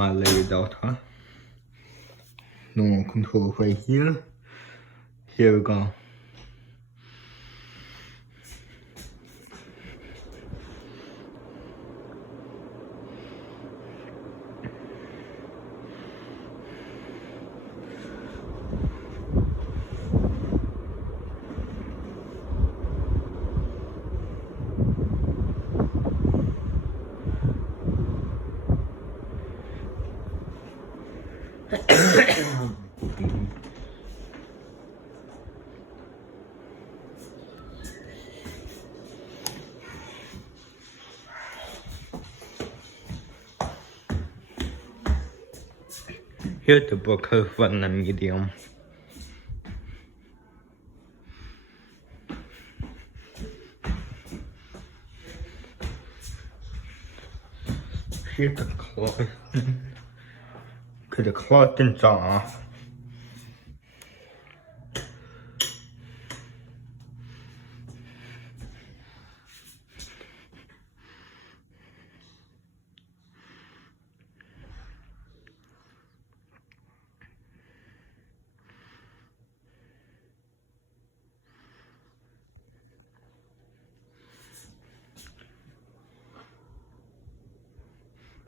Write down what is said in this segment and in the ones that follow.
I lay it out, huh? No control right here. Here we go. Here's the book from the medium. Here's the cloth. Cause the cloth is off.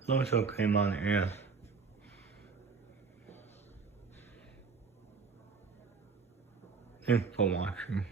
Looks okay on the air. Thanks for watching.